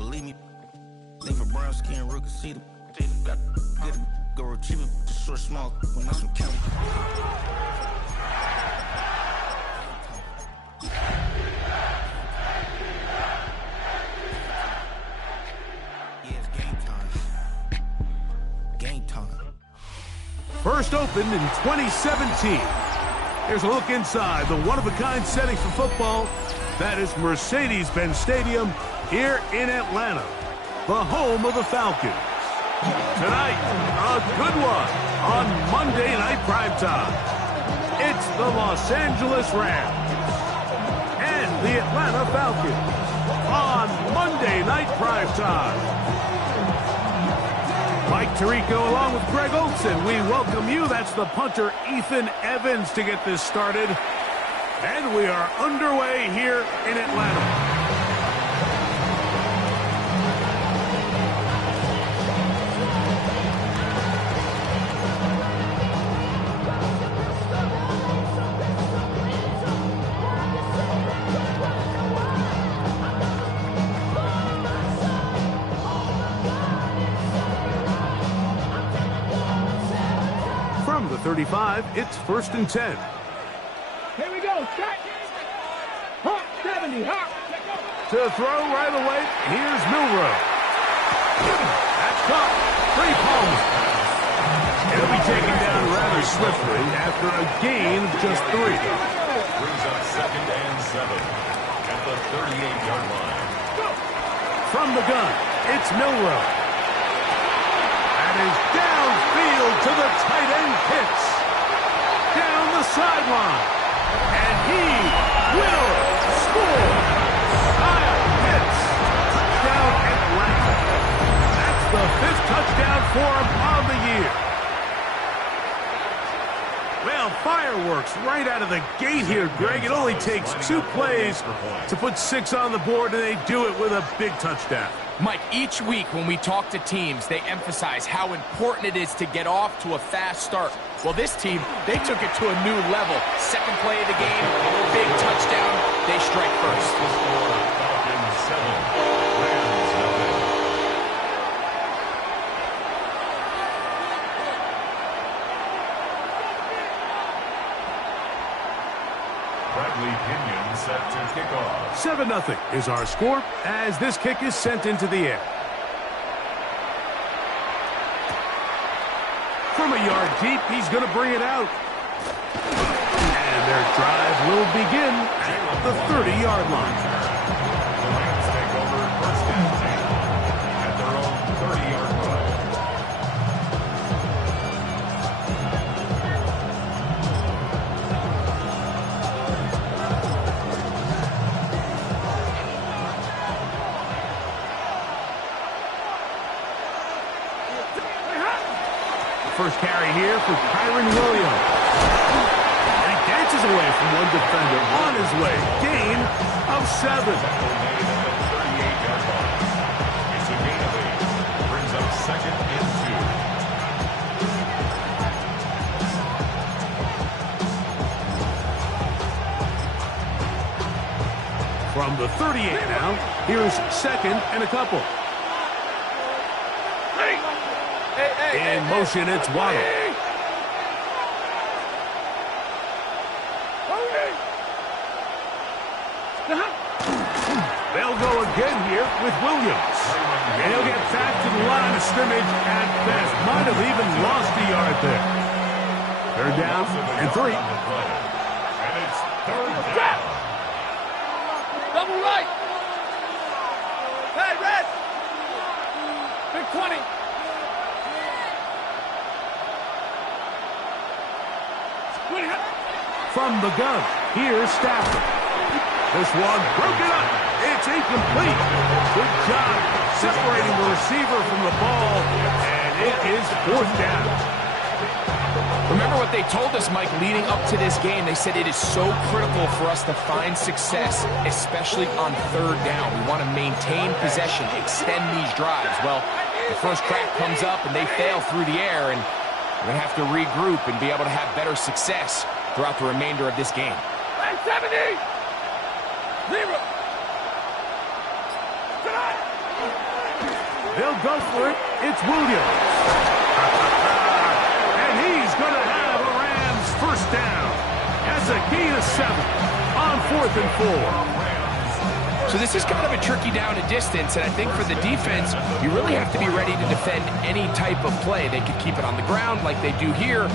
believe me. Think for brown skin, real can see them. Got get it, go retrieve it. Short, small, when that's from Kelly. Yeah, it's game time. Game time. First opened in 2017. Here's a look inside the one-of-a-kind setting for football. That is Mercedes-Benz Stadium here in Atlanta, the home of the Falcons. Tonight, a good one on Monday Night Primetime. It's the Los Angeles Rams and the Atlanta Falcons on Monday Night Primetime. Mike Tirico along with Greg Olsen. We welcome you. That's the punter, Ethan Evans, to get this started. And we are underway here in Atlanta. From the 35, it's 1st and 10. Here we go. Set. Hop, 70. Hop. To throw right away, here's Milroe. That's caught. Free Palmer. It'll be taken down rather swiftly after a gain of just 3. Brings up 2nd and 7 at the 38-yard line. From the gun, it's Milroe. That is downfield to the tight end Pitts. Down the sideline. And he will score. Kyle Pitts. Touchdown Atlanta. That's the 5th touchdown for him on the year. Well, fireworks right out of the gate here, Greg. It only takes 2 plays to put 6 on the board, and they do it with a big touchdown. Mike, each week when we talk to teams, they emphasize how important it is to get off to a fast start. Well, this team, they took it to a new level. 2nd play of the game, big touchdown. They strike first. Falcons 7, Rams 0. Bradley Pinion set to kick off. 7-0 is our score as this kick is sent into the air. From a yard deep, he's going to bring it out. And their drive will begin at the 30-yard line. The Rams take over 1st and 10 at their own 30-yard line. First carry here for Kyren Williams. And he dances away from one defender on his way. Gain of 7. Made at the 38-yard line. It's a gain of 8. Brings up 2nd and 2. From the 38 now, here's 2nd and a couple. In motion, it's Waddle. They'll go again here with Williams. And he'll get back to the line of scrimmage at best. Might have even lost a yard there. 3rd down and 3. And it's 3rd down. Double right. Hey, red. Big 20. From the gun, here's Stafford. This one broken up. It's incomplete. Good job separating the receiver from the ball, and it is 4th down. Remember what they told us, Mike, leading up to this game. They said it is so critical for us to find success, especially on 3rd down. We want to maintain possession, extend these drives. Well, the first crack comes up, and they fail through the air, and we're going to have to regroup and be able to have better success throughout the remainder of this game. 70! 0! They'll go for it. It's Williams. And he's going to have a Rams first down. That's a gain of 7 on 4th and 4. So this is kind of a tricky down and distance, and I think for the defense, you really have to be ready to defend any type of play. They could keep it on the ground like they do here,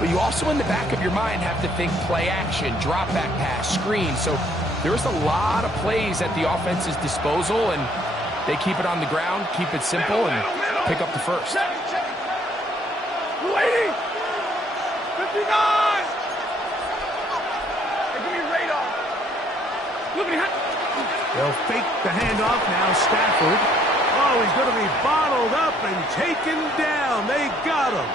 but you also in the back of your mind have to think play action, drop back pass, screen. So there's a lot of plays at the offense's disposal, and they keep it on the ground, keep it simple, and pick up the first. 280! 59! Hey, give me a radar. Look at him. They'll fake the handoff now. Stafford. Oh, he's going to be bottled up and taken down. They got him.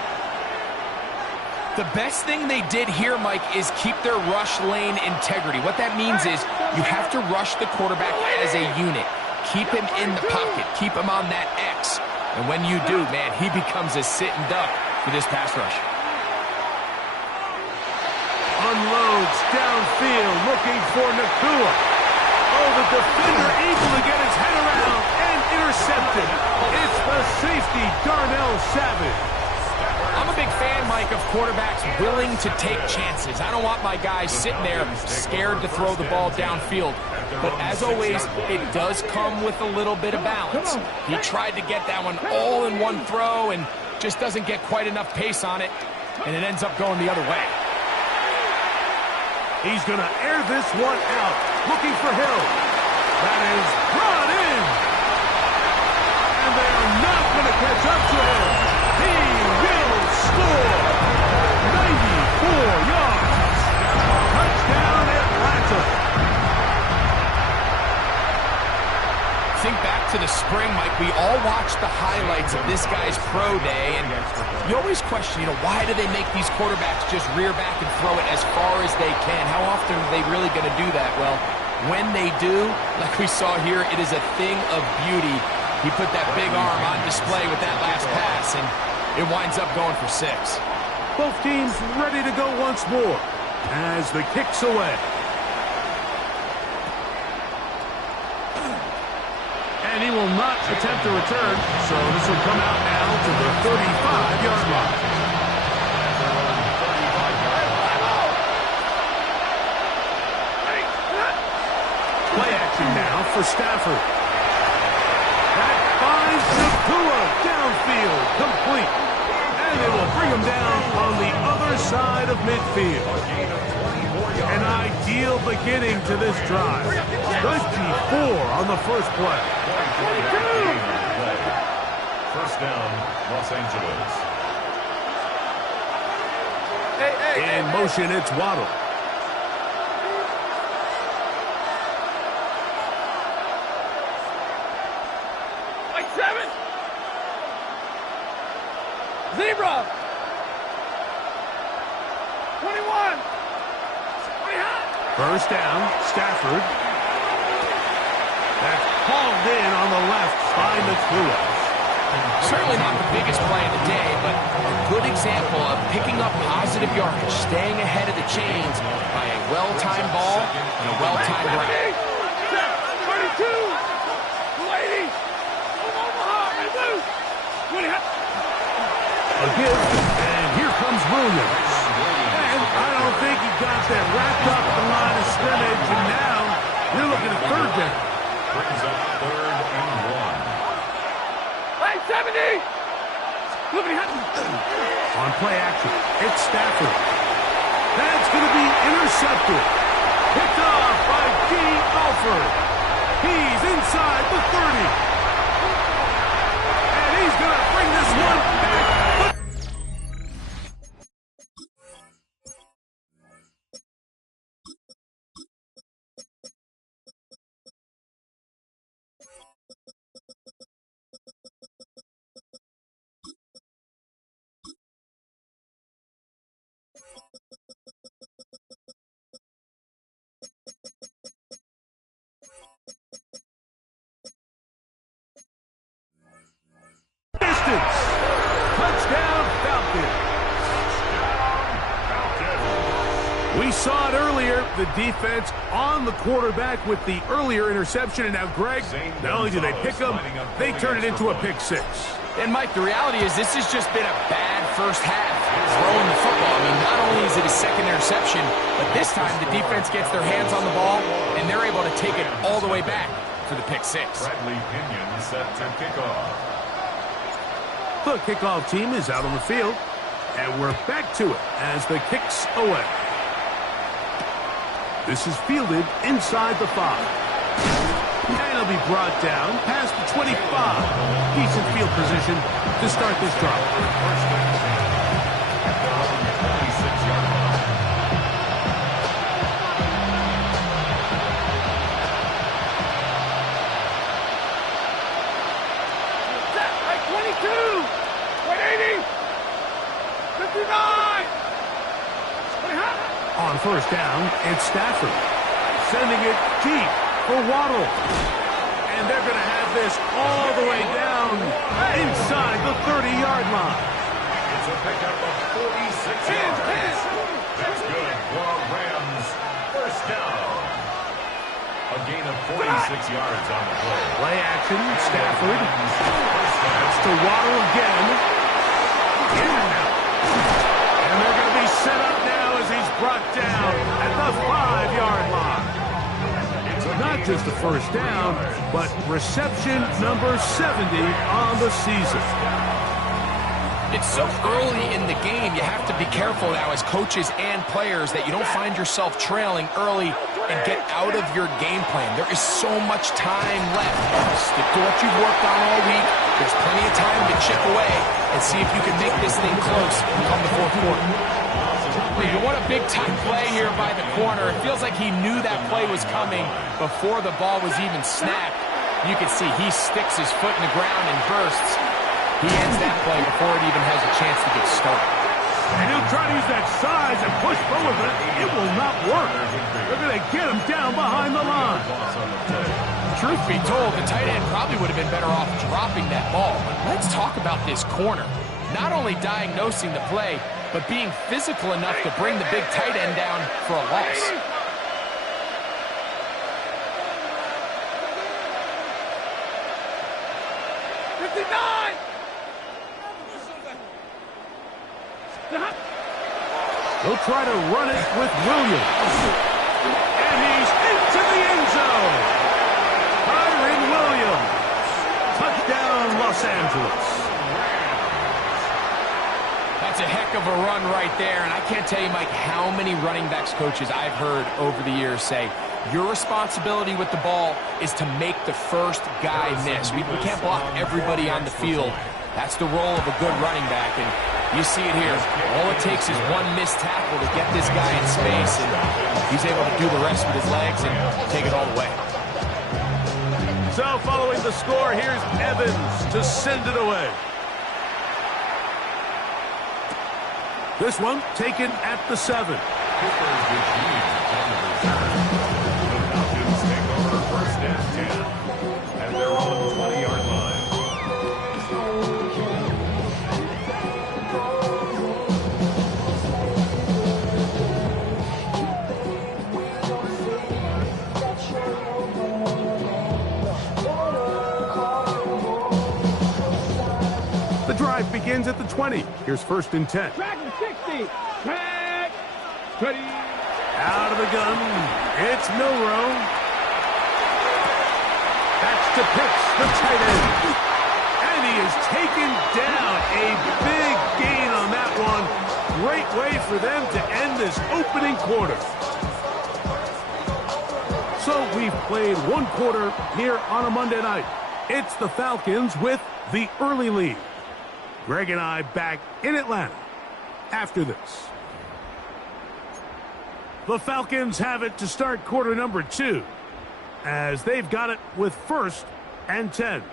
The best thing they did here, Mike, is keep their rush lane integrity. What that means is you have to rush the quarterback as a unit. Keep him in the pocket. Keep him on that X. And when you do, man, he becomes a sitting duck for this pass rush. Unloads downfield, looking for Nakua. Oh, the defender able to get his head around and intercepted. It's the safety, Darnell Savage. I'm a big fan, Mike, of quarterbacks willing to take chances. I don't want my guys sitting there scared to throw the ball downfield. But as always, it does come with a little bit of balance. He tried to get that one all in one throw and just doesn't get quite enough pace on it, and it ends up going the other way. He's going to air this one out, looking for Hill. That is brought in. And they are not going to catch up to him. He will score. 94 yards. Touchdown Atlanta. Think back to the spring, Mike. We all watched the highlights of this guy's pro day, and you always question, why do they make these quarterbacks just rear back and throw it as far as they can? How often are they really going to do that? Well, when they do, like we saw here, it is a thing of beauty. He put that big arm on display with that last pass, and it winds up going for 6. Both teams ready to go once more as the kick's away. And he will not attempt a return, so this will come out now to the 35-yard line. Play action now for Stafford. That finds Nakua downfield, complete. And they will bring him down on the other side of midfield. An ideal beginning to this drive. 24 on the first play. First down, Los Angeles. In motion, it's Waddle. Like 7. Zebra. 21. First down, Stafford. That's hauled in on the left by Nakua. Certainly not the biggest play of the day, but a good example of picking up positive yardage, staying ahead of the chains by a well-timed ball and a well-timed route. 32. 280. Omaha. A give, and here comes Williams. And I don't think he got that wrapped up at the line of scrimmage, and now you're looking at third down. Brings up 3rd and 1. Hey, 70. Look at him. On play action, it's Stafford. That's going to be intercepted. Picked off by D. Alford. He's inside the 30. And he's going to bring this one back. We saw it earlier, the defense on the quarterback with the earlier interception, and now Greg, not only do they pick him, they turn it into a pick six. And Mike, the reality is this has just been a bad first half throwing the football. I mean, not only is it a second interception, but this time the defense gets their hands on the ball, and they're able to take it all the way back for the pick six. Bradley Pinion set to kick off. The kickoff team is out on the field, and we're back to it as the kicks away. This is fielded inside the 5. And it'll be brought down past the 25. Decent field position to start this drive. First and 10 at their own 26-yard line. Right 22. 180. 59. On first down, it's Stafford. Sending it deep for Waddle. And they're going to have this all the way down inside the 30-yard line. It's a pickup of 46 yards. That's good for Rams. First down. A gain of 46 yards on the play. Play action, Stafford. That's to Waddle again. In and out. And they're going to be set up now as he's brought down at the 5-yard line. Not just the first down, but reception number 70 on the season. It's so early in the game, you have to be careful now as coaches and players that you don't find yourself trailing early and get out of your game plan. There is so much time left. Stick to what you've worked on all week. There's plenty of time to chip away and see if you can make this thing close come the fourth quarter. You want a big time play here by the corner. It feels like he knew that play was coming before the ball was even snapped. You can see he sticks his foot in the ground and bursts. He ends that play before it even has a chance to get started. And he'll try to use that size and push forward, but it will not work. They're going to get him down behind the line. Truth be told, the tight end probably would have been better off dropping that ball. But let's talk about this corner. Not only diagnosing the play, but being physical enough to bring the big tight end down for a loss. They'll try to run it with Williams. And he's into the end zone. Kyren Williams. Touchdown, Los Angeles. That's a heck of a run right there, and I can't tell you, Mike, how many running backs coaches I've heard over the years say, your responsibility with the ball is to make the first guy miss. We can't block everybody on the field. That's the role of a good running back, and you see it here. All it takes is one missed tackle to get this guy in space, and he's able to do the rest with his legs and take it all the way. So following the score, here's Evans to send it away. This one taken at the 7. Cooper Eugene on the return. The Falcons take over first and 10 at their own 20-yard line. The drive begins at the 20. Here's first and 10. Dragon 60. Track. 20. Out of the gun. It's Milrow. That's to Pitts, the tight end. And he is taken down. A big gain on that one. Great way for them to end this opening quarter. So we've played one quarter here on a Monday night. It's the Falcons with the early lead. Greg and I back in Atlanta after this. The Falcons have it to start quarter number 2 as they've got it with first and 10.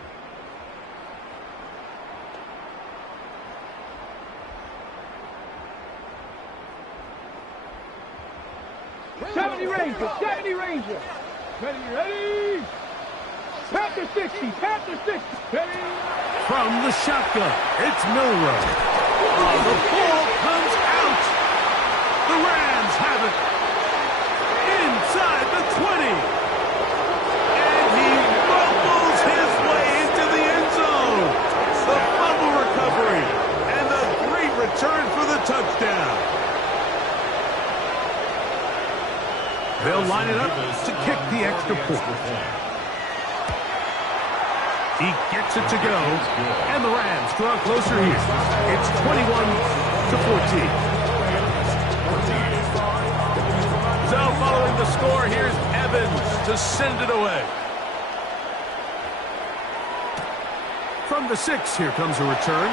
'70 Ranger. 70 Ranger. Ready. Panther 60. Panther 60. Ready. From the shotgun, it's Milrow. Oh, the ball comes out. The Rams have it They'll line it up to kick the extra point. He gets it to go, and the Rams draw closer here. It's 21-14. So following the score, here's Evans to send it away. From the 6, here comes a return.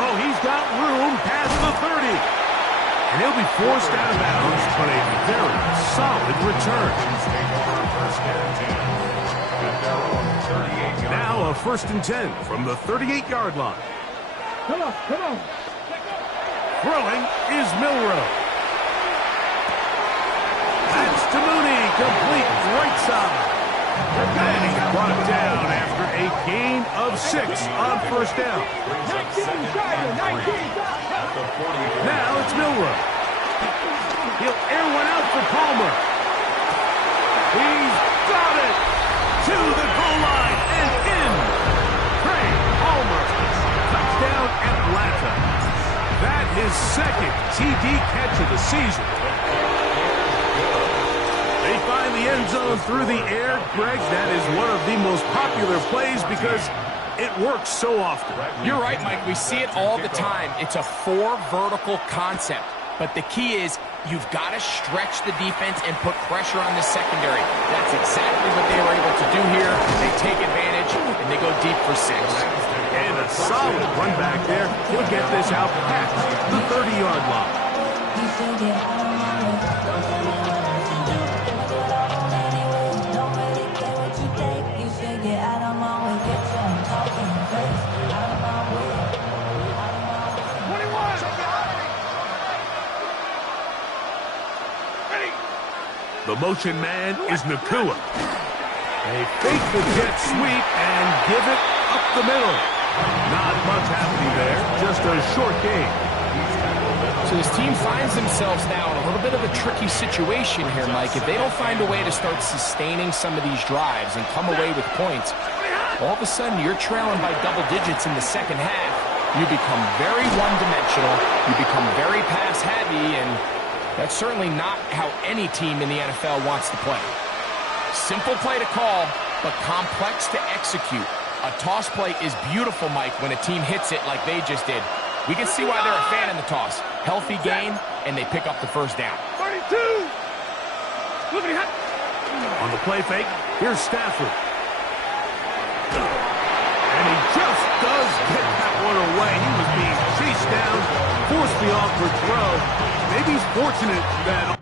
Oh, he's got room past the 30. And he'll be forced out of bounds, but a very solid return. Now a 1st and 10 from the 38-yard line. Come on, come on. Throwing is Milroe. That's to Mooney, complete right side. And he's brought down after a gain of 6 on 1st down. 19, Tiger, 19. Now it's Milroe. He'll air one out for Palmer. He's got it to the goal line and in. Trey Palmer, touchdown Atlanta. That his 2nd TD catch of the season. They find the end zone through the air. Greg, that is one of the most popular plays because it works so often. You're right, Mike. We see it all the time. It's a 4 vertical concept. But the key is you've got to stretch the defense and put pressure on the secondary. That's exactly what they were able to do here. They take advantage, and they go deep for 6. And a solid run back there. He'll get this out past the 30-yard line. The motion man is Nakua. They fake the jet sweep and give it up the middle. Not much happening there, just a short game. So this team finds themselves now in a little bit of a tricky situation here, Mike. If they don't find a way to start sustaining some of these drives and come away with points, all of a sudden you're trailing by double digits in the 2nd half. You become very one-dimensional. You become very pass-heavy, and that's certainly not how any team in the NFL wants to play. Simple play to call, but complex to execute. A toss play is beautiful, Mike, when a team hits it like they just did. We can see why they're a fan in the toss. Healthy game, and they pick up the 1st down. 32. On the play fake, here's Stafford. And he just does get that one away. He was being chased down, forced the awkward throw. Maybe he's fortunate that...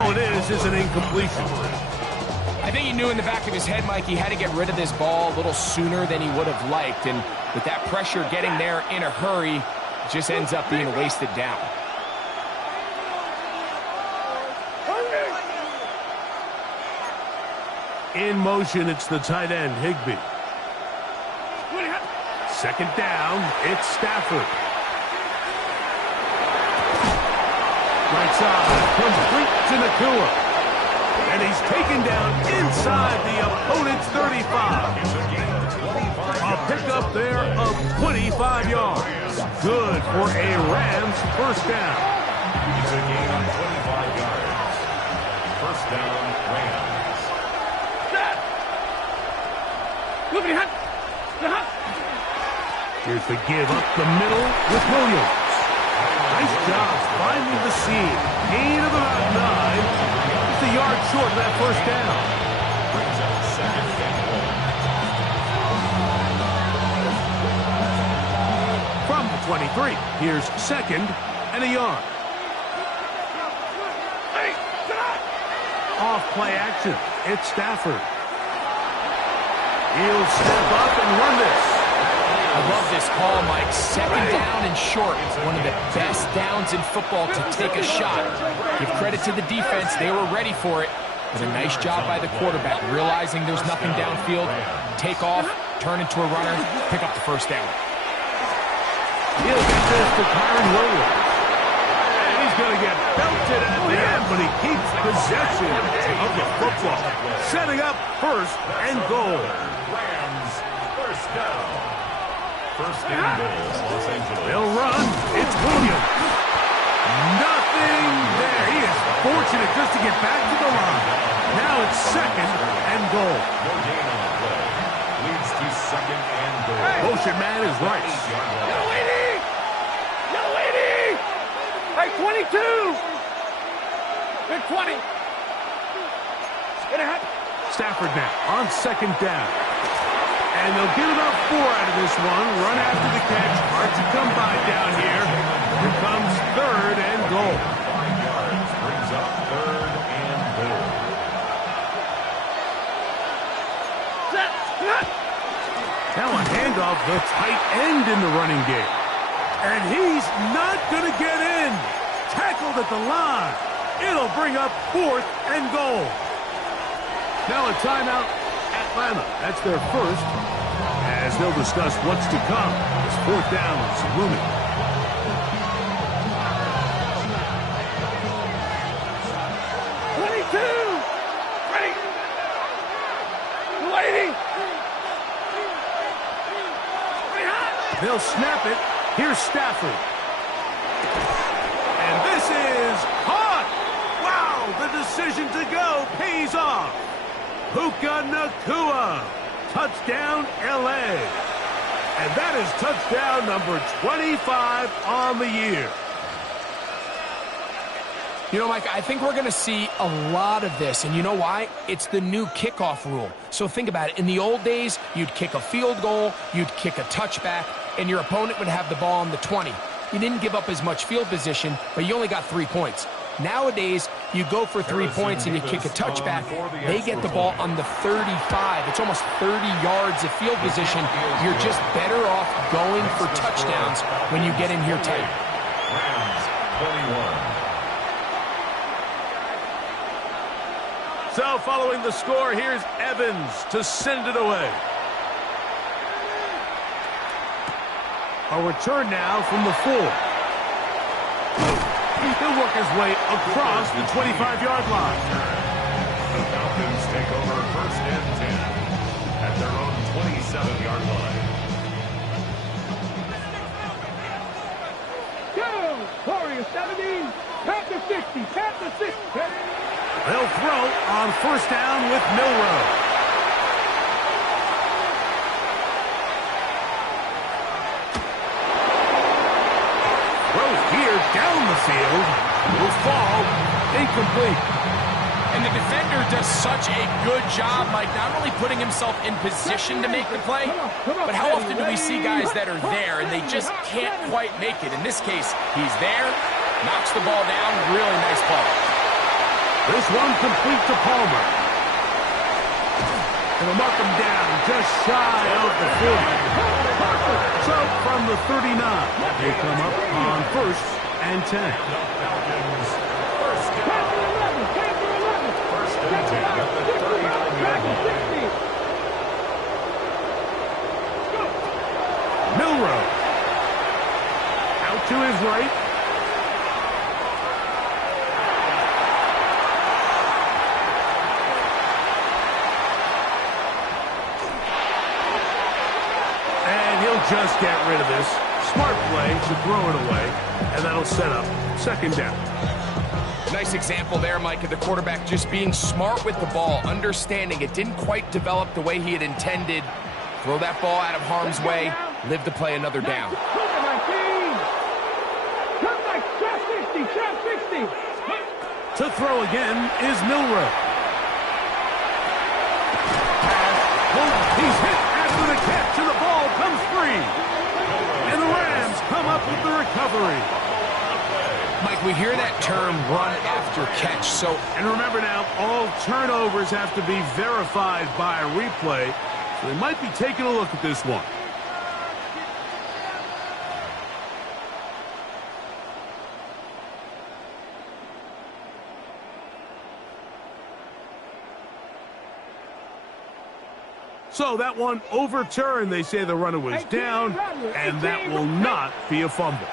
All it is an incompletion. I think he knew in the back of his head, Mike, he had to get rid of this ball a little sooner than he would have liked. And with that pressure getting there in a hurry, it just ends up being a wasted down. In motion, it's the tight end, Higbee. 2nd down, it's Stafford. Right side, complete to Nakua. And he's taken down inside the opponent's 35. A pickup there of 25 yards. Good for a Rams 1st down. It's a gain on 25 yards. 1st down, Rams. Here's the give up the middle with Williams. Nice job finding the seam. Gain of about 9. Just a yard short of that 1st down. Brings up 2nd and 1. From the 23, here's 2nd and a yard. off play action. It's Stafford. He'll step up and run this. I love this call, Mike. Second down and short. One of the best downs in football to take a shot. Give credit to the defense. They were ready for it. But a nice job by the quarterback, realizing there's nothing downfield. Take off, turn into a runner, pick up the first down. He'll get this to Kyren Williams. And he's going to get belted at the end, but he keeps possession of the football. Setting up first and goal. Rams, first down. First and goal, Los Angeles. They'll run. It's Williams. Nothing there. He is fortunate just to get back to the line. Now it's second and goal. No gain on the play. Leads to second and goal. Motion man is right. Hey, 22! Big 20! Stafford now on second down. And they'll get about 4 out of this one. Run after the catch. Hard to come by down here. Here comes third and goal. 5 yards brings up third and goal. Now a handoff, the tight end in the running game. And he's not going to get in. Tackled at the line. It'll bring up fourth and goal. Now a timeout, Atlanta. That's their first. As they'll discuss what's to come as fourth down is looming. They'll snap it. Here's Stafford. And this is caught. Wow, the decision to go pays off. Puka Nacua. Touchdown, L.A. And that is touchdown number 25 on the year. You know, Mike, I think we're going to see a lot of this, and you know why? It's the new kickoff rule. So think about it. In the old days, you'd kick a field goal, you'd kick a touchback, and your opponent would have the ball on the 20. You didn't give up as much field position, but you only got 3 points. Nowadays, you go for 3 points and you kick a touchback, they get the ball on the 35. It's almost 30 yards of field position. You're just better off going for touchdowns when you get in here tight. Rams, 21. So following the score, here's Evans to send it away. A return now from the 4. He'll work his way across the 25-yard line. The Falcons take over first and 10 at their own 27-yard line. Go! Warriors 70, Panthers 60, Panthers 60. They'll throw on first down with Milroe. Throws here down the field. Will fall. Incomplete. And the defender does such a good job, Mike, not only putting himself in position to make the play, but how often do we see guys that are there and they just can't quite make it? In this case, he's there, knocks the ball down, really nice play. This one complete to Palmer. And they'll mark him down just shy of the 40. So from the 39, they come up on first and 10. Falcons, first down. First and 10 at the 39-yard line. Milroe. Out to his right. Just get rid of this. Smart play to throw it away, and that'll set up second down. Nice example there, Mike, of the quarterback just being smart with the ball, understanding it didn't quite develop the way he had intended. Throw that ball out of harm's way, live to play another down. To throw again is Milroe. He's hit after the catch, and the ball comes free. And the Rams come up with the recovery. Mike, we hear that term run after catch, so... And remember now, all turnovers have to be verified by a replay, so they might be taking a look at this one. So that one overturned. They say the runner was down, and that will not be a fumble.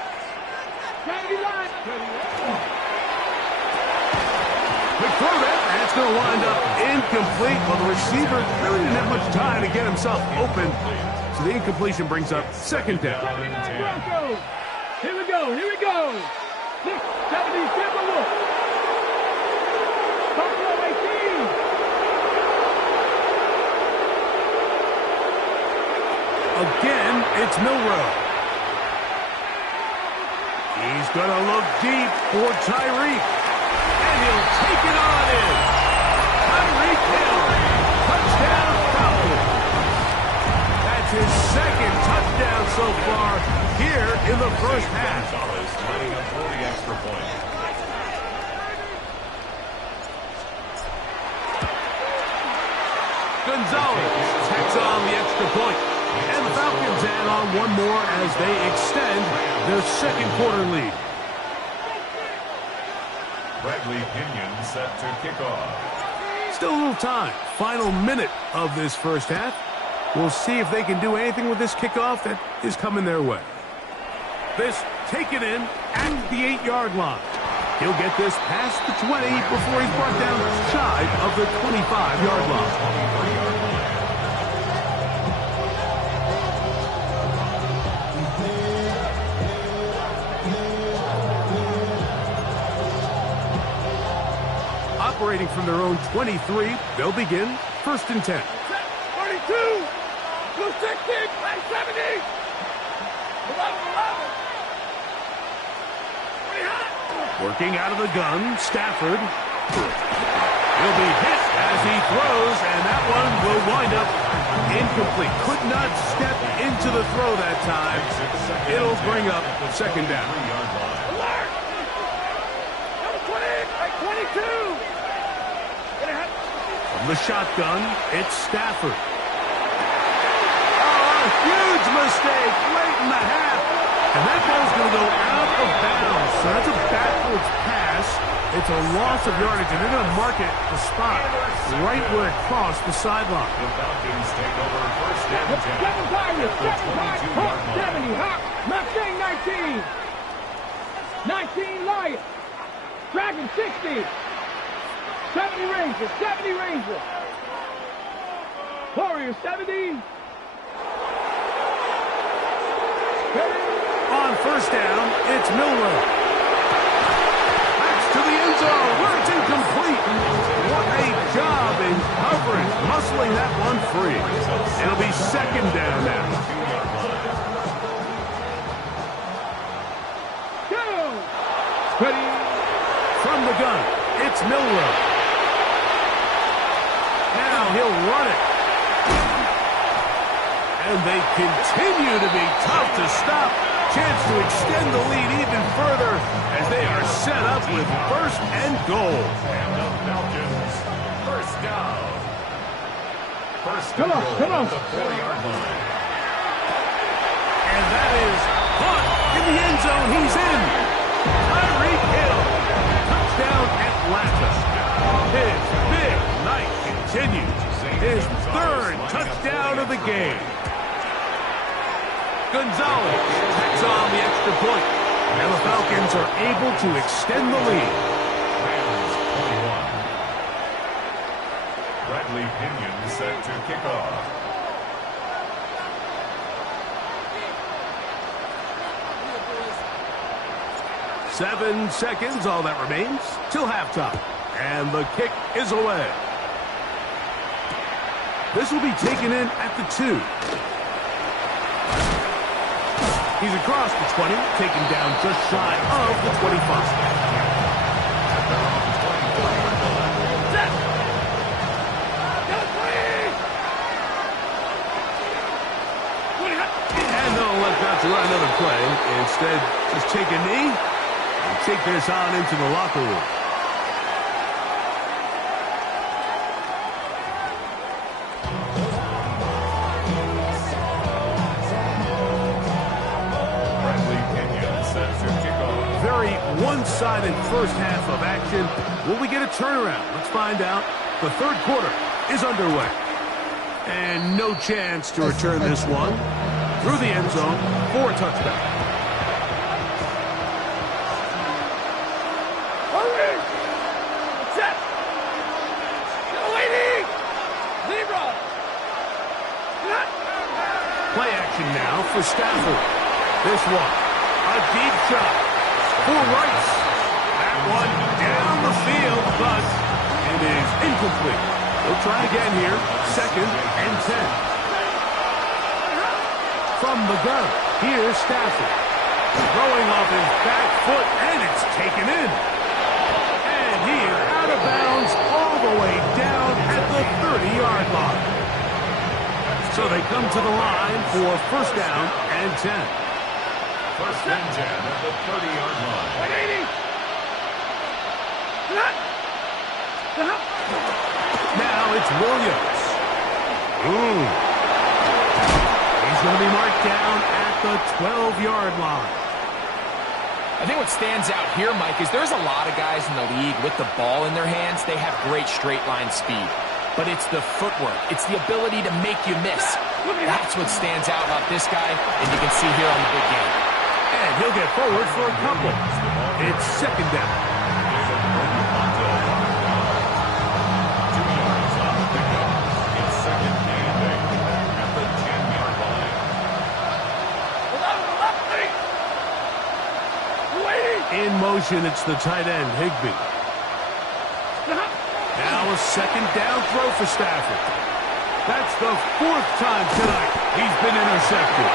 Quick throw there, and it's going to wind up incomplete. Well, the receiver really didn't have much time to get himself open, so the incompletion brings up second down. Here we go, here we go. 6, 70, Timberwolves. Buffalo 18. Again, it's Milroe. He's going to look deep for Tyreek. And he'll take it on in. Tyreek Hill. Touchdown Falcons. That's his second touchdown so far here in the first half. Gonzalez lining up for the extra point. Gonzalez takes on the extra point. And the Falcons add on one more as they extend their second quarter lead. Bradley Pinion set to kick off. Still a little time. Final minute of this first half. We'll see if they can do anything with this kickoff that is coming their way. This taken in at the 8-yard line. He'll get this past the 20 before he's brought down shy of the 25-yard line. Operating from their own 23, they'll begin 1st and 10. 42, 260, 70. 11. Working out of the gun, Stafford. He'll be hit as he throws, and that one will wind up incomplete. Could not step into the throw that time. It'll bring up second down. Alert! Number 20, 22. From the shotgun, it's Stafford. Oh, a huge mistake late in the half. And that ball's going to go out of bounds. So that's a backwards pass. It's a loss of yardage, and they're going to mark it the spot right where it crossed the sideline. The Falcons take over 1st and 10. 7 Tigers, 7 Tigers, Hawk 70, Hawk, Mustang 19. 19 Lions, Dragon 60. 70 Rangers, 70 Rangers. Warriors, 70. On first down, it's Milroe. Backs to the end zone where it's incomplete. What a job in coverage, muscling that one free. It'll be second down now. Go! Ready? From the gun, it's Milroe. Now he'll run it. And they continue to be tough to stop. Chance to extend the lead even further as they are set up with 1st and goal. And the Falcons, 1st down. 1st and goal Come on. at the 4-yard line. And that is caught in the end zone. He's in. Tyreek Hill. Touchdown Atlanta. His big night continues. His 3rd touchdown of the game. Gonzalez takes on the extra point. And the Falcons are able to extend the lead. Rams 21. Bradley Pinion set to kick off. Seven seconds, all that remains, till halftime. And the kick is away. This will be taken in at the 2. He's across the 20, taken down just shy of the 25. And they'll let that to run another play. Instead, just take a knee Take this on into the locker room. Very one-sided first half of action. Will we get a turnaround? Let's find out. The third quarter is underway. And no chance to return this one through the end zone for a touchdown. Set. Waiting. Zebra. Play action now for Stafford. This one, a deep shot for Rice. That one down the field, but it is incomplete. We'll try again here. 2nd and 10. From the gun, here's Stafford. Throwing off his back foot, and it's taken in. And he is out of bounds all the way down at the 30-yard line. So they come to the line for first down and 10. First and 10 at the 30-yard line. 180. Now it's Williams. He's going to be marked down at the 12-yard line. I think what stands out here, Mike, is there's a lot of guys in the league with the ball in their hands. They have great straight line speed. But it's the footwork. It's the ability to make you miss. That's what stands out about this guy, and you can see here on the big game. And he'll get forward for a couple. It's second down. In motion, it's the tight end, Higbee. Now a second down throw for Stafford. That's the 4th time tonight he's been intercepted.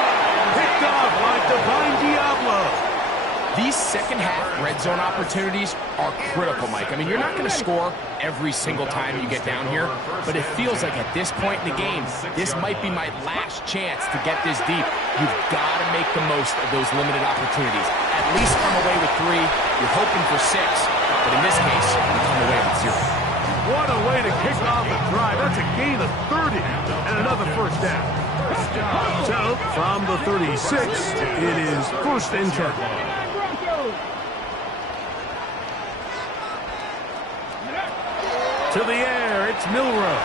Picked off by Divine Diablo. These second-half red zone opportunities are critical, Mike. I mean, you're not going to score every single time you get down here, but it feels like at this point in the game, this might be my last chance to get this deep. You've got to make the most of those limited opportunities. At least come away with 3. You're hoping for 6, but in this case, you come away with 0. What a way to kick off a drive. That's a gain of 30 and another first down. So, from the 36, it is first and 10. To the air, it's Milroe.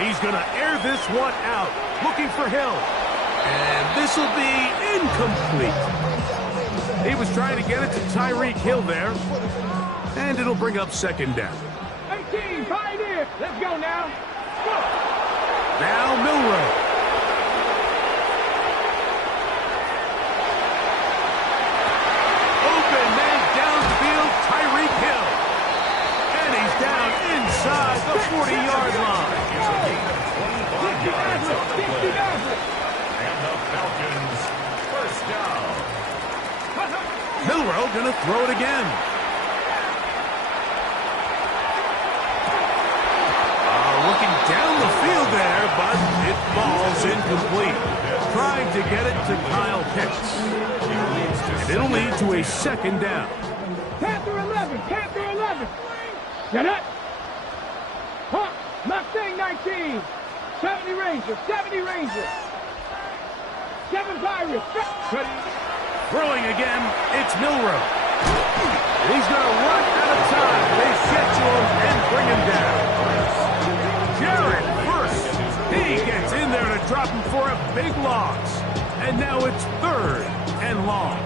He's going to air this one out, looking for Hill. And this will be incomplete. He was trying to get it to Tyreek Hill there. And it'll bring up second down. 18, Pioneer. Let's go now. Go. Now Milroe. Open man downfield, Tyreek Hill. And he's down inside the 40-yard line. And the Falcons, first down. Milroe going to throw it again. Looking down the field there, but it falls incomplete. Trying to get it to Kyle Pitts. And it'll lead to a second down. Panther 11, Panther 11. Get it. Huh. Mustang 19. 70 Rangers, 70 Rangers. 7 Pirates. Throwing again, it's Milroe. He's going to run out of time. They get to him and bring him down. Jared first. He gets in there to drop him for a big loss. And now it's third and long.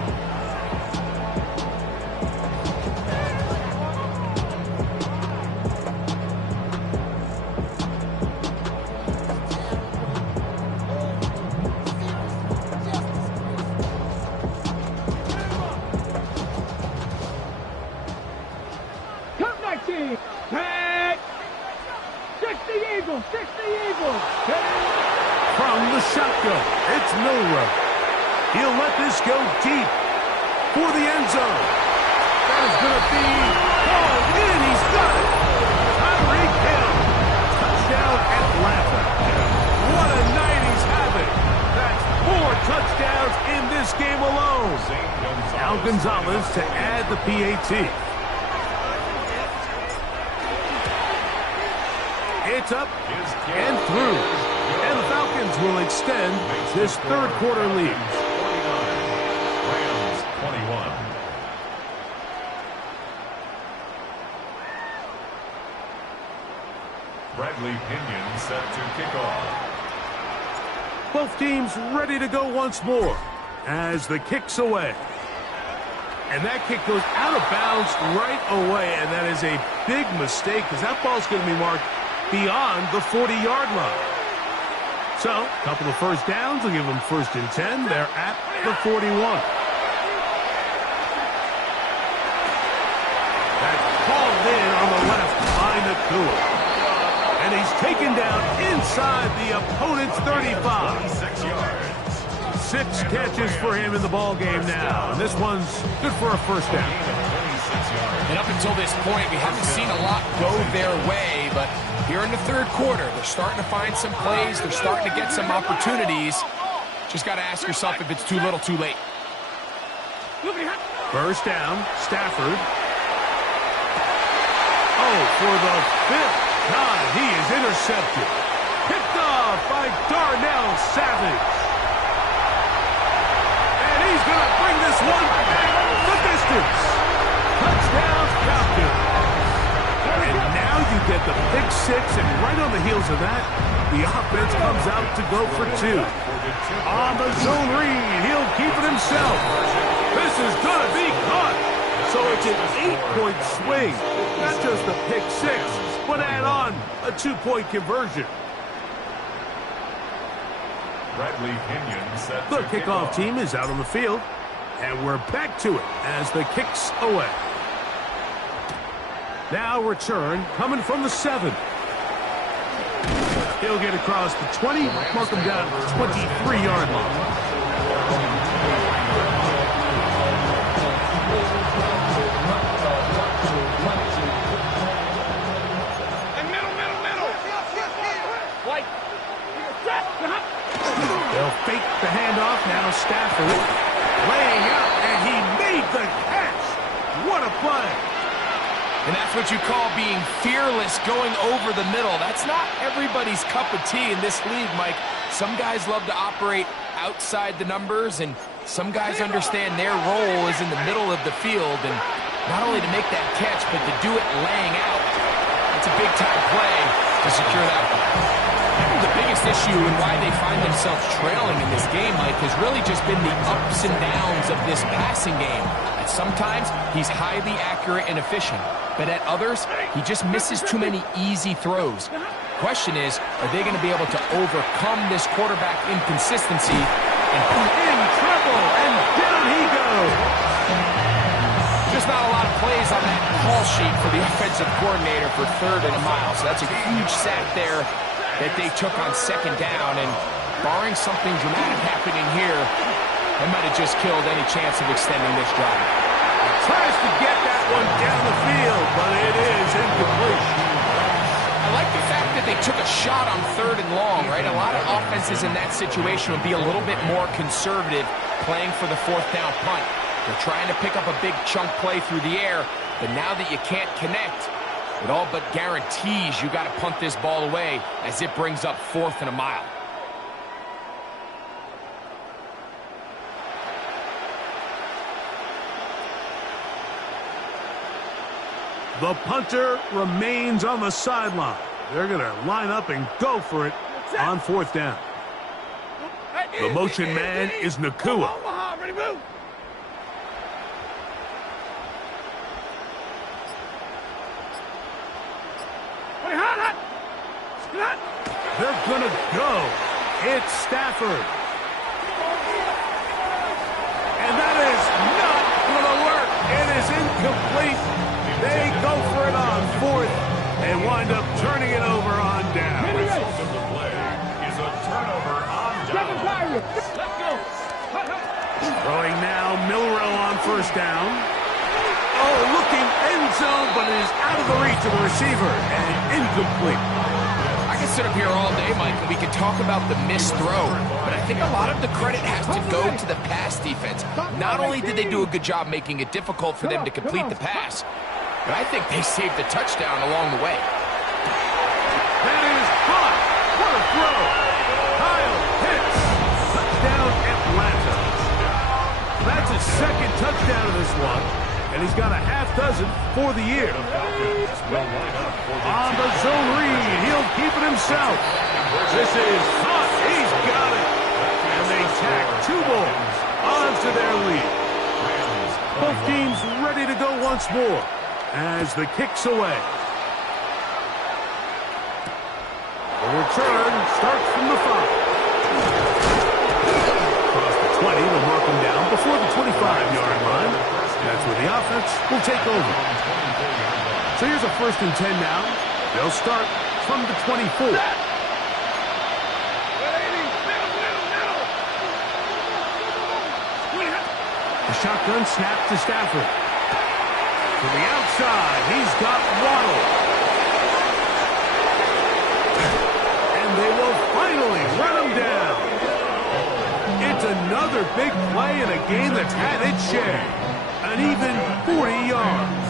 Cup 19. Pack. 60 Eagles, 60 Eagles. From the shotgun, it's Milroe. He'll let this go deep for the end zone. That is going to be called in. He's got it. Tyreek Hill. Touchdown Atlanta. What a night he's having. That's 4 touchdowns in this this game alone. Now Gonzalez to add the PAT. It's up and through. And the Falcons will extend this third quarter lead. Rams 21. Bradley Pinion set to kick off. Both teams ready to go once more as the kick's away. And that kick goes out of bounds right away, and that is a big mistake because that ball's going to be marked beyond the 40-yard line. So, a couple of first downs will give them 1st and 10. They're at the 41. That's called in on the left by Nacua. And he's taken down inside the opponent's 35. 26 yards. 6 catches for him in the ball game now. And this one's good for a first down. And up until this point, we haven't seen a lot go their way, but here in the third quarter, they're starting to find some plays. They're starting to get some opportunities. Just got to ask yourself if it's too little, too late. First down, Stafford. Oh, for the 5th time, he is intercepted. Picked off by Darnell Savage. And he's going to bring this one back the distance. Touchdown, Falcons. And now you get the pick 6, and right on the heels of that, the offense comes out to go for 2. On the zone read, he'll keep it himself. This is going to be caught. So it's an 8-point swing. Not just a pick 6, but add on a 2-point conversion. Bradley Pinion set The to kickoff team is out on the field, and we're back to it as the kick's away. Now return coming from the 7. He'll get across the 20, mark him down at the 23-yard line. They'll fake the handoff. Now Stafford laying out, and he made the catch. What a play. And that's what you call being fearless, going over the middle. That's not everybody's cup of tea in this league, Mike. Some guys love to operate outside the numbers, and some guys understand their role is in the middle of the field, and not only to make that catch, but to do it laying out. It's a big-time play to secure that one. The biggest issue and why they find themselves trailing in this game, Mike, has really just been the ups and downs of this passing game. At sometimes, he's highly accurate and efficient, but at others, he just misses too many easy throws. Question is, are they going to be able to overcome this quarterback inconsistency and put in trouble, and down he goes. Just not a lot of plays on that call sheet for the offensive coordinator for 3rd and a mile, so that's a huge sack there that they took on 2nd down, and barring something dramatic happening here, they might have just killed any chance of extending this drive. Tries to get that one down the field, but it is incomplete. I like the fact that they took a shot on 3rd and long, right? A lot of offenses in that situation would be a little bit more conservative playing for the 4th down punt. They're trying to pick up a big chunk play through the air, but now that you can't connect, it all but guarantees you got to punt this ball away as it brings up 4th and a mile. The punter remains on the sideline. They're going to line up and go for it on 4th down. The motion man is Nacua. They're going to go. It's Stafford. And that is not going to work. It is incomplete. They go for it on 4th and wind up turning it over on down. The result of the play is a turnover on down. Let's go. Throwing now, Milrow on 1st down. Oh, looking end zone, but it is out of the reach of the receiver and incomplete. I can sit up here all day, Mike, and we can talk talk about the missed throw, but I think a lot of the credit has to go to the pass defense. Not only did they do a good job making it difficult for them to complete the pass, but I think they saved the touchdown along the way. That is caught. What a throw. Kyle Pitts. Touchdown Atlanta. That's his second touchdown of this one, and he's got a half dozen for the year. On the zone read, he'll keep it himself. This is hot. He's got it. And they tack 2 more onto their lead. Both teams ready to go once more as the kick's away. The return starts from the 5. Across the 20, they'll mark him down before the 25-yard line. That's where the offense will take over. So here's a 1st and 10 now. They'll start from the 24. The shotgun snap to Stafford. To the outside, he's got Waddle. And they will finally run him down. It's another big play in a game that's had its share. An even 40 yards.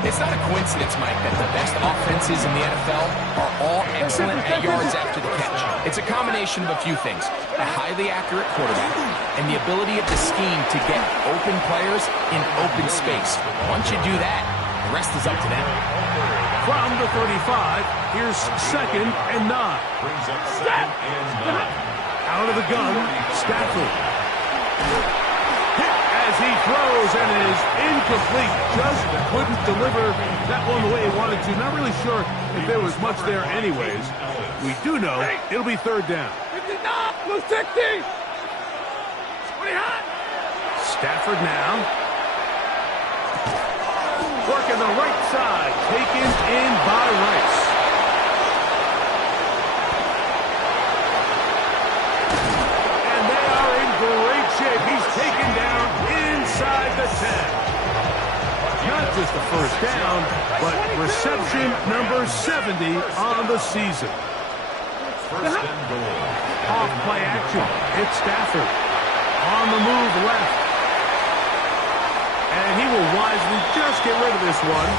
It's not a coincidence, Mike, that the best offenses in the NFL are all excellent at yards after the catch. It's a combination of a few things. A highly accurate quarterback and the ability of the scheme to get open players in open space. Once you do that, the rest is up to them. From the 35, here's 2nd and 9. Brings up 2nd and 9. Out of the gun, Stafford. Hit as he throws, and it is incomplete. Just couldn't deliver that one the way he wanted to. Not really sure if there was much there anyways. We do know it'll be 3rd down. 60. Stafford now. Working the right side. Taken in by Rice. And they are in great shape. He's taken down inside the 10. Not just the 1st down, but reception number 70 on the season. 1st and goal. Off play action. It's Stafford. On the move left. And he will wisely just get rid of this one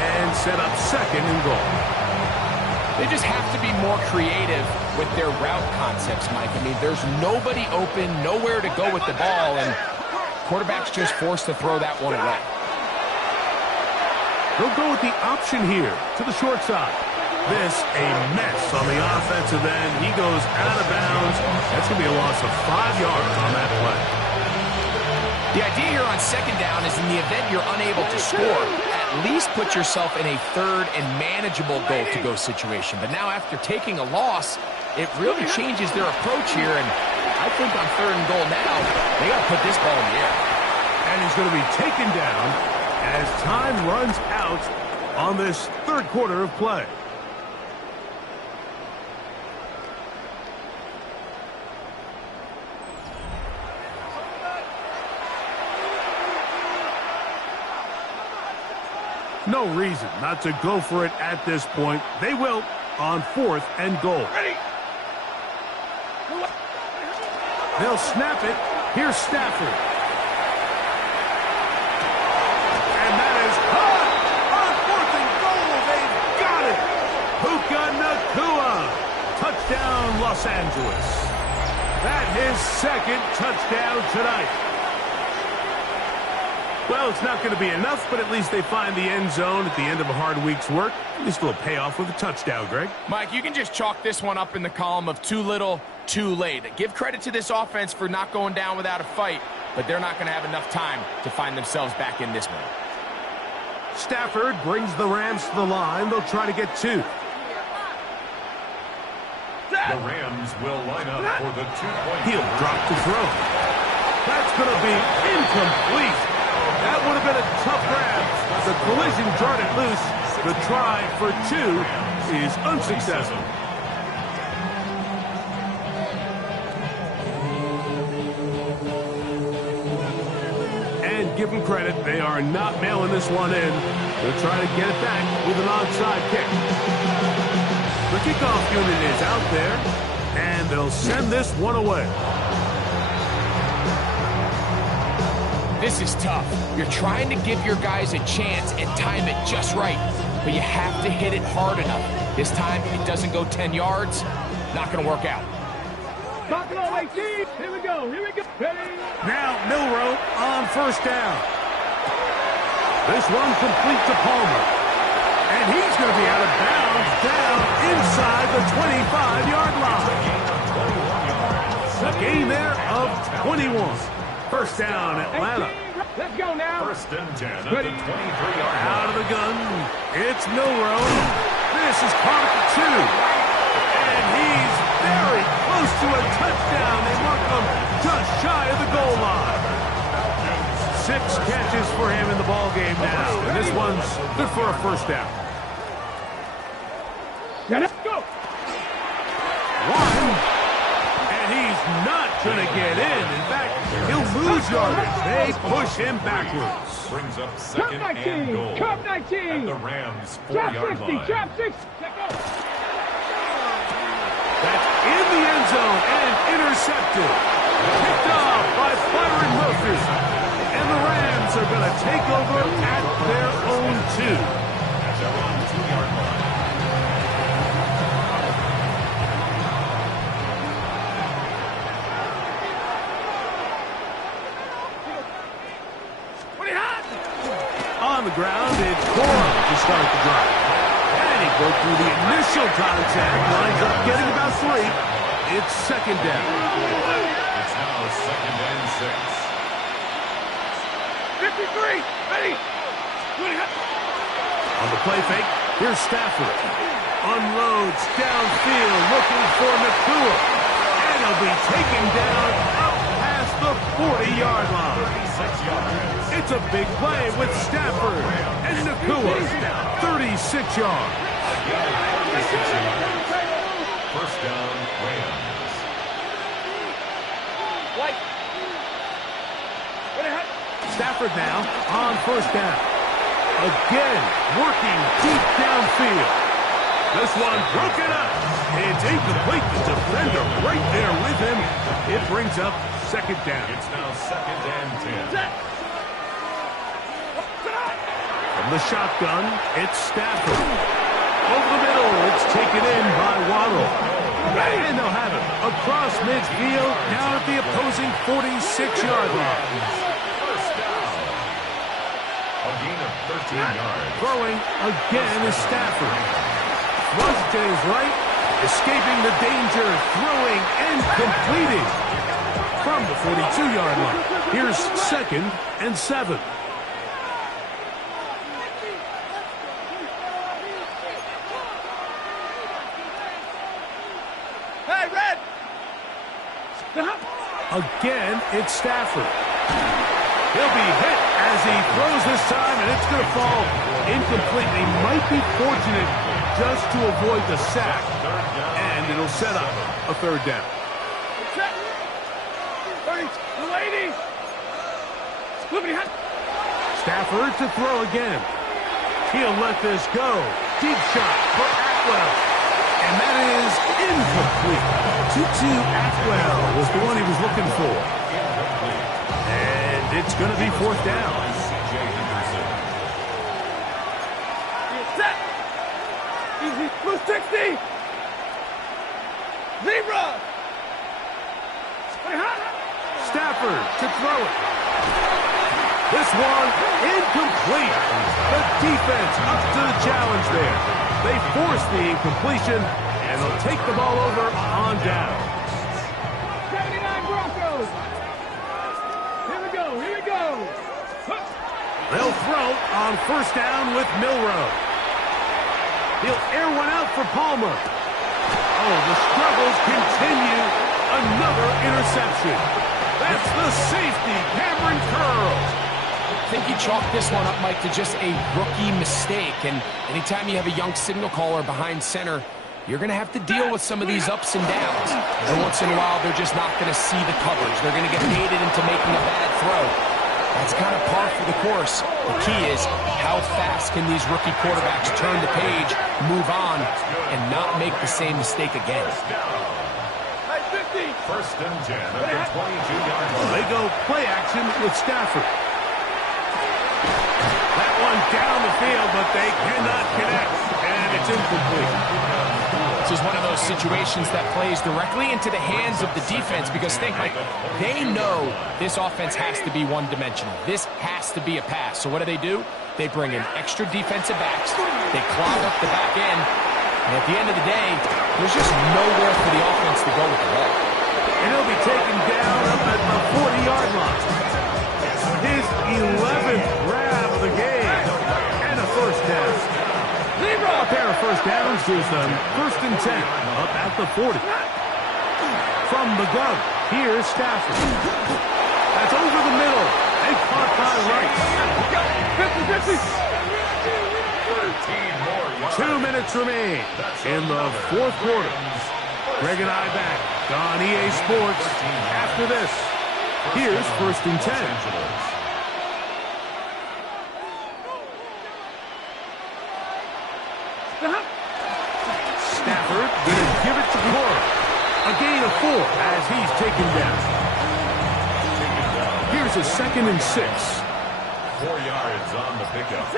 and set up 2nd and goal. They just have to be more creative with their route concepts, Mike. I mean, there's nobody open, nowhere to go with the ball, and quarterback's just forced to throw that one away. He'll go with the option here to the short side. This a mess on the offensive end. He goes out of bounds. That's going to be a loss of 5 yards on that play. The idea here on 2nd down is in the event you're unable to score, at least put yourself in a 3rd and manageable goal-to-go situation. But now after taking a loss, it really changes their approach here. And I think on 3rd and goal now, they got to put this ball in the air. And he's going to be taken down as time runs out on this 3rd quarter of play. No reason not to go for it at this point. They will on 4th and goal. They'll snap it. Here's Stafford. And that is caught on 4th and goal. They've got it. Puka Nacua. Touchdown, Los Angeles. That's his 2nd touchdown tonight. Well, it's not going to be enough, but at least they find the end zone at the end of a hard week's work. At least they'll pay off with a touchdown, Greg. Mike, you can just chalk this one up in the column of too little, too late. Give credit to this offense for not going down without a fight, but they're not going to have enough time to find themselves back in this one. Stafford brings the Rams to the line. They'll try to get 2. The Rams will line up for the 2-point. He'll drop to throw. That's going to be incomplete. That would have been a tough grab. The collision jarred it loose. The try for 2 is unsuccessful. And give them credit, they are not mailing this one in. They'll try to get it back with an onside kick. The The kickoff unit is out there, and they'll send this one away. This is tough. You're trying to give your guys a chance and time it just right, but you have to hit it hard enough. This time, it doesn't go 10 yards. Not going to work out. Buffalo 18. Here we go. Here we go. Ready? Now Milroe on first down. This one complete to Palmer. And he's going to be out of bounds down inside the 25-yard line. A gain there of 21. First down, Atlanta. Let's go now. First and 10 at the 23-yard line. Out of the gun, it's Milroe. This is caught at the 2. And he's very close to a touchdown. They mark him just shy of the goal line. 6 catches for him in the ball game now. And this one's good for a first down. Let's go. 1. And he's not going to get in. In fact, he'll lose yardage. They push him backwards. Brings up second and goal. Cup 19. At the Rams' Trap 4-yard 60. line. Trap 60. Let's go. That's in the end zone and intercepted. Picked off by Byron Murphy. And the Rams are going to take over at their own 2. At their own 2-yard line. On the ground, it's Corum to start the drive. And he broke through the initial contact, lines up getting about 3. It's second down. It's now second and 6. 53. Ready. On the play fake, here's Stafford. Unloads downfield, looking for Nakua. And he'll be taken down up past the 40-yard line. 36 yards. It's a big play with Stafford and Nakua. 36 yards. First down, Rams. Stafford now on first down. Again, working deep downfield. This one broken up. It's incomplete. The defender right there with him. It brings up second down. It's now second and 10. From the shotgun, it's Stafford. Over the middle, it's taken in by Waddle. And they'll have it across midfield, down at the opposing 46-yard line. First down. A gain of 13 yards. Throwing again is Stafford. Throws it to his right, escaping the danger, throwing and completing from the 42-yard line. Here's second and 7. Hey, Red. Again, it's Stafford. He'll be hit as he throws this time, and it's going to fall incomplete. He might be fortunate just to avoid the sack, and it'll set up a third down. Stafford to throw again. He'll let this go. Deep shot for Atwell. And that is incomplete. Tutu Atwell was the one he was looking for. And it's going to be fourth down. Easy. Blue 60. Zebra. Stafford to throw it. This one incomplete. The defense up to the challenge there. They force the incompletion, and they'll take the ball over on down. 79 Broncos. Here we go. Here we go. They'll throw on first down with Milroe. He'll air one out for Palmer. Oh, the struggles continue. Another interception. That's the safety, Cameron Curl. I think you chalk this one up, Mike, to just a rookie mistake. And anytime you have a young signal caller behind center, you're going to have to deal with some of these ups and downs. Every once in a while, they're just not going to see the coverage. They're going to get baited into making a bad throw. That's kind of par for the course. The key is how fast can these rookie quarterbacks turn the page, move on, and not make the same mistake again. First and 10 at the 22-yard line. They go play action with Stafford. That one down the field, but they cannot connect, and it's incomplete. This is one of those situations that plays directly into the hands of the defense because think, Mike, they know this offense has to be one-dimensional. This has to be a pass. So what do? They bring in extra defensive backs. They clog up the back end. And at the end of the day, there's just nowhere for the offense to go with the ball. And he'll be taken down up at the 40-yard line. His 11th grab of the game. And a first down. A pair of first downs gives them first and 10 up at the 40. From the gun, here's Stafford. That's over the middle. They caught by Rice. 2 minutes remain in the fourth quarter. Greg and I back on EA Sports after this. Here's first and 10. Stafford going to give it to Cora. A gain of 4 as he's taken down. Here's a second and 6. 4 yards on the pickup.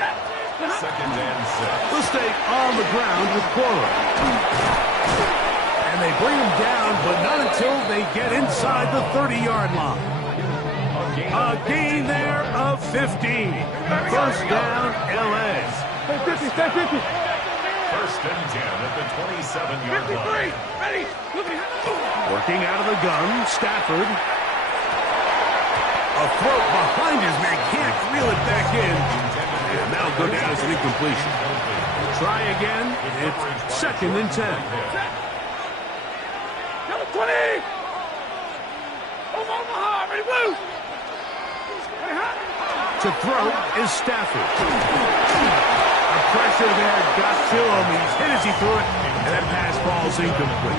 Second and 6. They'll stay on the ground with Cora. And they bring him down, but not until they get inside the 30-yard line. A gain there of 15. First down, L.A. Stay 50. First and 10 at the 27-yard line. Ready. Working out of the gun, Stafford. A throw behind his man, can't reel it back in. And that'll go down as an incompletion. Try again, it's second and 10. Number 20. Omaha, ready, blue. To throw is Stafford. Pressure there got to him. He's hit as he threw it, and that pass ball's incomplete.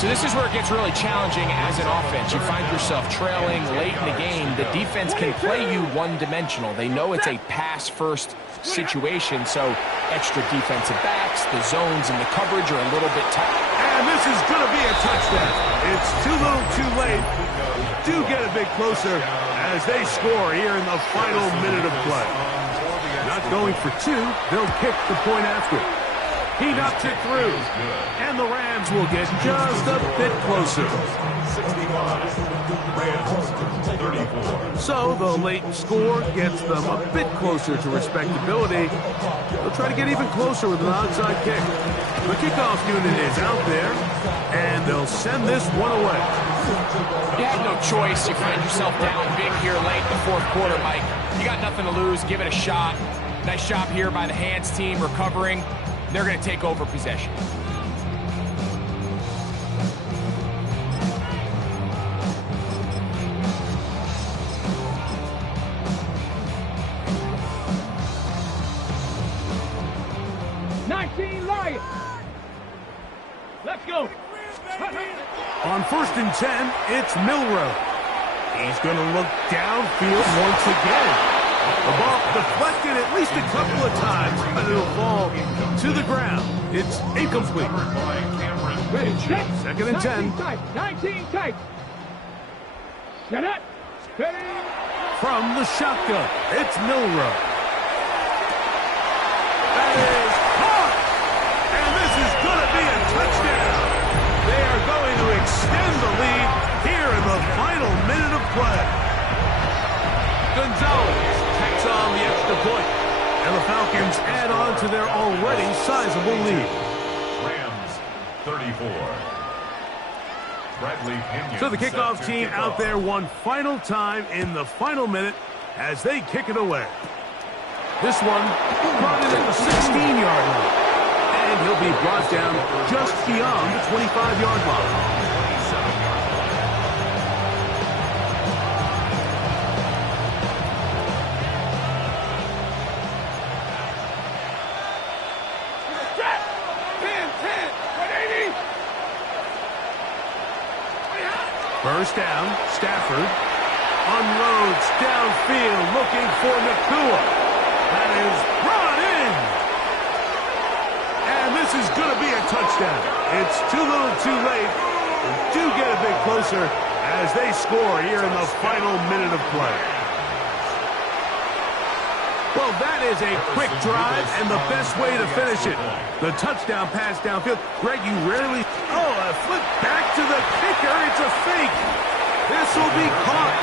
So this is where it gets really challenging as an offense. You find yourself trailing late in the game. The defense can play you one-dimensional. They know it's a pass-first situation, so extra defensive backs, the zones, and the coverage are a little bit tight. And this is going to be a touchdown. It's too little too late. Do get a bit closer as they score here in the final minute of play. Not going for 2, they'll kick the point after. He knocks it through, and the Rams will get just a bit closer. 65, Rams 34. So the late score gets them a bit closer to respectability. They'll try to get even closer with an onside kick. The kickoff unit is out there, and they'll send this one away. You had no choice. You find yourself down big here late in the fourth quarter, Mike. You got nothing to lose. Give it a shot. Nice job here by the hands team recovering. They're going to take over possession. Let's go. On first and 10, it's Milroe. He's going to look downfield once again. The ball deflected at least a couple of times, but it'll fall to the ground. It's incomplete. Second and 10. 19 tight. Set up. Ready. From the shotgun, it's Milroe. That is caught. And this is going to be a touchdown. They are going to extend the lead here in the final minute of play. Gonzalez tacks on the extra point, and the Falcons add on to their already sizable lead. Rams 34. Bradley Pinion. So the kickoff team out there one final time in the final minute as they kick it away. This one brought in at the 16-yard line, and he'll be brought down just beyond the 25-yard line. First down, Stafford. unloads downfield looking for Nacua. That is brought in. And this is going to be a touchdown. It's too little too late. They do get a bit closer as they score here in the final minute of play. Well, that is a quick drive and the best way to finish it. The touchdown pass downfield. Greg, you rarely... Oh, a flip back to the kicker. It's a fake. This will be caught.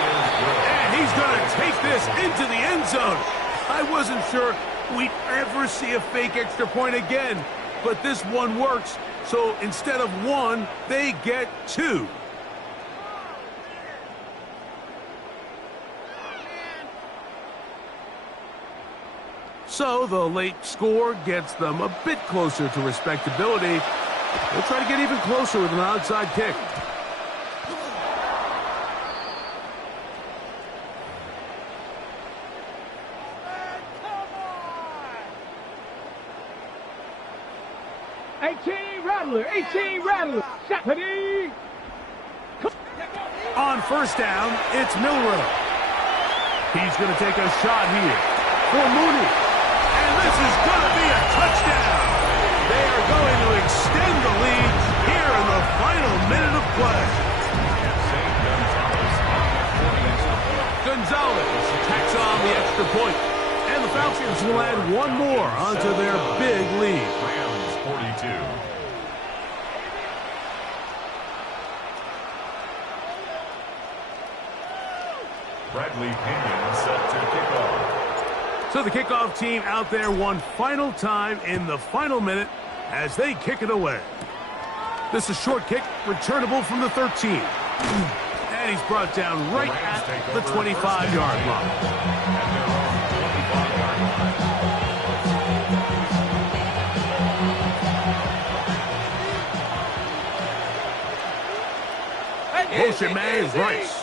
And he's going to take this into the end zone. I wasn't sure we'd ever see a fake extra point again. But this one works. So instead of one, they get two. So the late score gets them a bit closer to respectability. They'll try to get even closer with an outside kick. Rattler. Stephanie. On first down, it's Milroe. He's going to take a shot here for Mooney. And this is going to be a touchdown. They are going to extend the lead here in the final minute of play. Gonzalez tacks on the extra point. And the Falcons will add one more onto their big lead. Rams 42. Bradley Pinion set to kick off. So the kickoff team out there one final time in the final minute as they kick it away. This is a short kick, returnable from the 13. And he's brought down right at the 25-yard line. Motion man is Rice.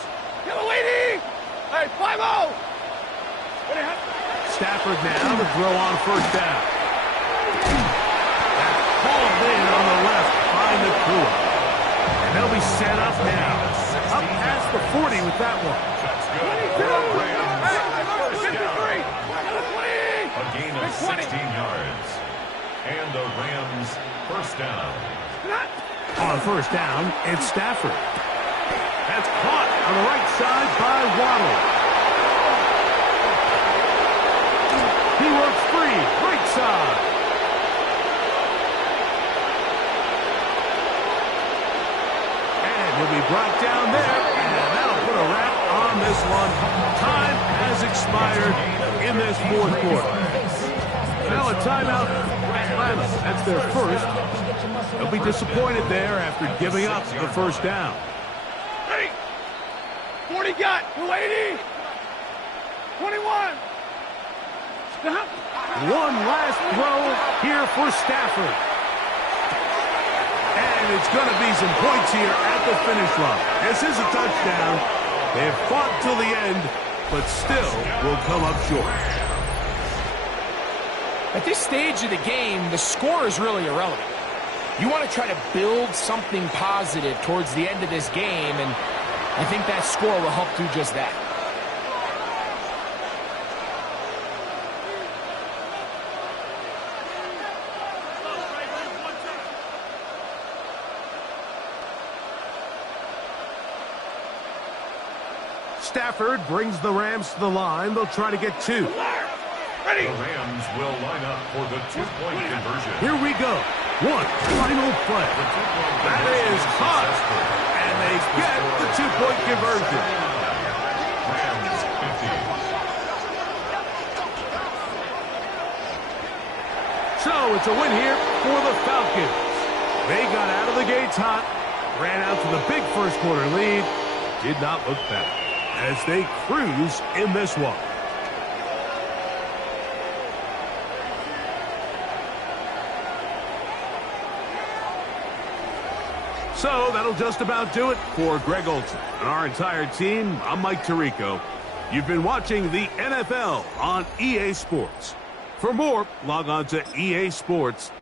Hey, 5-0! Stafford now to throw on first down. That's called in on the left by Nacua. And they'll be set up now. Up past the 40 with that one. That's good. A gain of 16 yards. And the Rams first down. On first down, it's Stafford. That's caught on the right side by Waddle. He works free, right side. And he'll be brought down there, and that'll put a wrap on this one. Time has expired in this fourth quarter. Now a timeout for Atlanta. That's their first. They'll be disappointed there after giving up the first down. 40 got, 280. 21. Stop. One last throw here for Stafford. And it's going to be some points here at the finish line. This is a touchdown. They've fought till the end, but still will come up short. At this stage of the game, the score is really irrelevant. You want to try to build something positive towards the end of this game, and I think that score will help do just that. Stafford brings the Rams to the line. They'll try to get two. The Rams will line up for the two-point conversion. Here we go. One final play. That is caught. And they get the two-point conversion. Rams 50. So it's a win here for the Falcons. They got out of the gates hot, ran out to the big first quarter lead, did not look back as they cruise in this one. So that'll just about do it for Greg Olsen and our entire team. I'm Mike Tirico. You've been watching the NFL on EA Sports. For more, log on to EA Sports.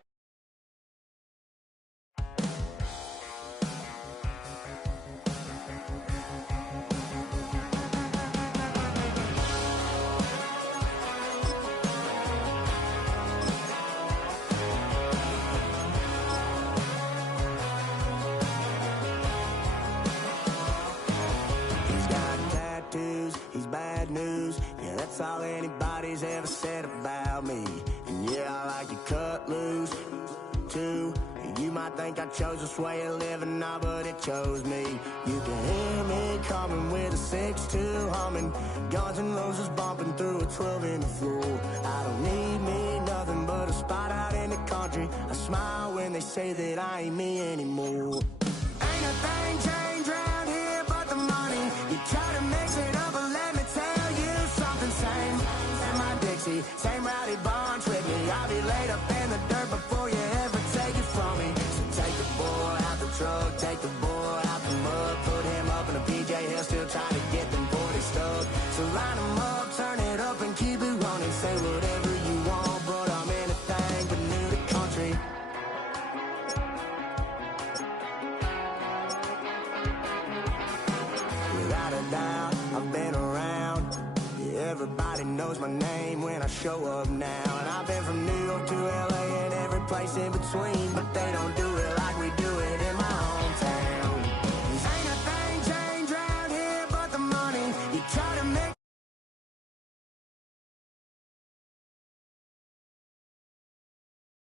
think I chose this way of living, nah, but it chose me. You can hear me coming with a 6-2 humming, Guns N' Roses bumping through a 12 in the floor. I don't need me nothing but a spot out in the country. I smile when they say that I ain't me anymore. Ain't a thing changed around here but the money. You try to mix it up, but let me tell you something. Same in my Dixie, same rowdy bunch with me. I'll be laid up in the dirt before you ever take it from me. So take the boy out the truck, take the boy out the mud, put him up in a PJ Hill, still trying to get them 40 stuck. So line him up, turn it up and keep it running. Say whatever you want, but I'm anything but new to country. Without a doubt, I've been around. Yeah, everybody knows my name when I show up now. And I've been from New York to LA and every place in between, but they don't do